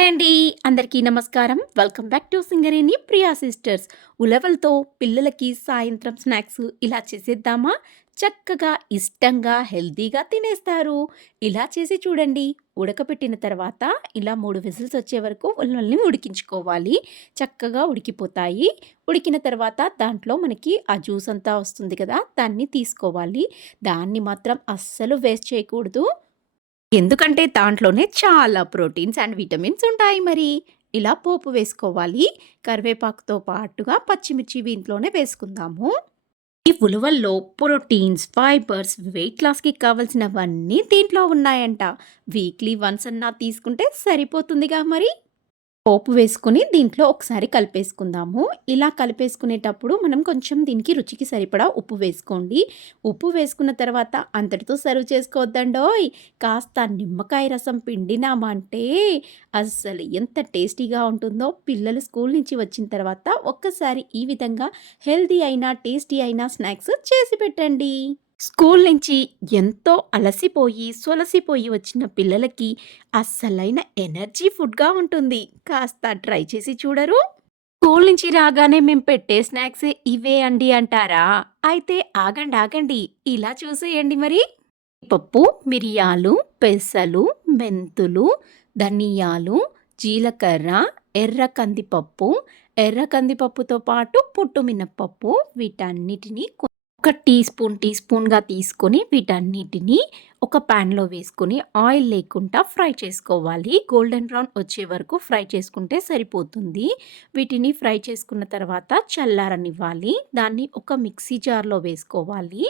Hi అండి. అందరికీ నమస్కారం. Welcome back to Singareni Priya sisters. ఉలవలతో పిల్లలకి సాయంత్రం స్నాక్స్ ఇలా చేసేద్దామా? చక్కగా, ఇష్టంగా, హెల్తీగా తినేస్తారు. ఇలా చేసి చూడండి. ఉడకపెట్టిన తర్వాత ఇలా 3 విజిల్స్ వచ్చే వరకు ఉలవల్ని ఉడికించుకోవాలి. చక్కగా ఉడికిపోతాయి. ఉడికిన తర్వాత దాంట్లో మనకి ఆ జ్యూస్ అంతా వస్తుంది కదా! దాన్ని తీసుకోవాలి. దాన్ని మాత్రం అస్సలు వేస్ట్ చేయకూడదు. ఎందుకంటే దాంట్లోనే చాలా ప్రోటీన్స్ అండ్ విటమిన్స్ ఉంటాయి మరి. ఇలా పోపు వేసుకోవాలి. కరివేపాకుతో పాటుగా పచ్చిమిర్చి దీంట్లోనే వేసుకుందాము. ఈ ఉలువల్లో ప్రోటీన్స్, ఫైబర్స్, వెయిట్ లాస్‌కి కావాల్సినవన్నీ దీంట్లో ఉన్నాయంట. వీక్లీ వన్స్ అన్నా తీసుకుంటే సరిపోతుందిగా మరి. పోపు వేసుకొని దీంట్లో ఒకసారి కలిపేసుకుందాము. ఇలా కలిపేసుకునేటప్పుడు మనం కొంచెం దీనికి రుచికి సరిపడా ఉప్పు వేసుకోండి. ఉప్పు వేసుకున్న తర్వాత అంతటితో సర్వ్ చేసుకోవద్దండోయ్! కాస్త నిమ్మకాయ రసం పిండినామంటే అస్సలు ఎంత టేస్టీగా ఉంటుందో పిల్లలు స్కూల్ నుంచి వచ్చిన తర్వాత ఒక్కసారి ఈ విధంగా హెల్తీ అయినా, టేస్టీ అయినా స్నాక్స్ చేసి పెట్టండి. స్కూల్ నుంచి ఎంతో అలసిపోయి, సొలసిపోయి వచ్చిన పిల్లలకి అస్సలైన ఎనర్జీ ఫుడ్‌గా ఉంటుంది. కాస్త ట్రై చేసి చూడరు? స్కూల్ నుంచి రాగానే మేము పెట్టే స్నాక్స్ ఇవే అండి అంటారా? అయితే ఆగండి, ఆగండి. ఇలా చూసేయండి మరి. పప్పు, మిరియాలు, పెసలు, మెంతులు, ధనియాలు, జీలకర్ర, ఎర్ర కందిపప్పు, ఎర్ర కందిపప్పుతో పాటు పొట్టు మినపప్పు వీటన్నిటిని ఒక టీ స్పూన్‌గా తీసుకొని వీటన్నిటిని ఒక పాన్‌లో వేసుకొని ఆయిల్ లేకుండా ఫ్రై చేసుకోవాలి. గోల్డెన్ బ్రౌన్ వచ్చే వరకు ఫ్రై చేసుకుంటే సరిపోతుంది. వీటిని ఫ్రై చేసుకున్న తర్వాత చల్లారనివ్వాలి. దాన్ని ఒక మిక్సీ జార్‌లో వేసుకోవాలి.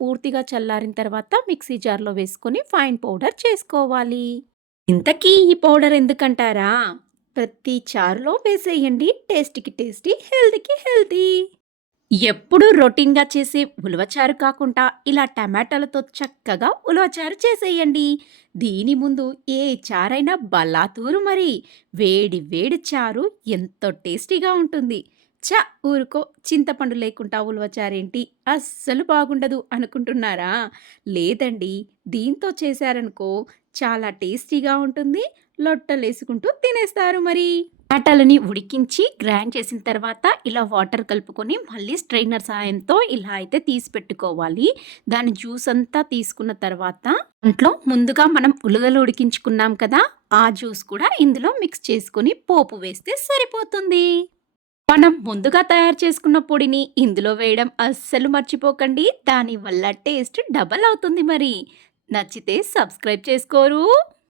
పూర్తిగా చల్లారిన తర్వాత మిక్సీ జార్‌లో వేసుకొని ఫైన్ పౌడర్ చేసుకోవాలి. ఇంతకీ ఈ పౌడర్ ఎందుకంటారా? ప్రతి చారులో వేసేయండి. టేస్టీకి టేస్టీ, హెల్తీకి హెల్తీ. ఎప్పుడూ రొటీన్‌గా చేసే ఉలవచారు కాకుండా ఇలా టమాటాలతో చక్కగా ఉలవచారు చేసేయండి. దీని ముందు ఏ చారైనా బలాతూరు మరి. వేడి వేడి చారు ఎంతో టేస్టీగా ఉంటుంది. ఊరుకో, చింతపండు లేకుండా ఉలవచారేంటి అస్సలు బాగుండదు అనుకుంటున్నారా? లేదండి. దీంతో చేశారనుకో చాలా టేస్టీగా ఉంటుంది. లొట్టలేసుకుంటూ తినేస్తారు మరి. టమాటాలని ఉడికించి గ్రైండ్ చేసిన తర్వాత ఇలా వాటర్ కలుపుకొని మళ్ళీ స్ట్రైనర్ సహాయంతో ఇలా అయితే తీసి పెట్టుకోవాలి. దాని జ్యూస్ అంతా తీసుకున్న తర్వాత దాంట్లో ముందుగా మనం ఉలవలు ఉడికించుకున్నాం కదా! ఆ జ్యూస్ కూడా ఇందులో మిక్స్ చేసుకొని పోపు వేస్తే సరిపోతుంది. మనం ముందుగా తయారు చేసుకున్న పొడిని ఇందులో వేయడం అస్సలు మర్చిపోకండి. దానివల్ల టేస్ట్ డబల్ అవుతుంది మరి. నచ్చితే సబ్స్క్రైబ్ చేసుకోరు?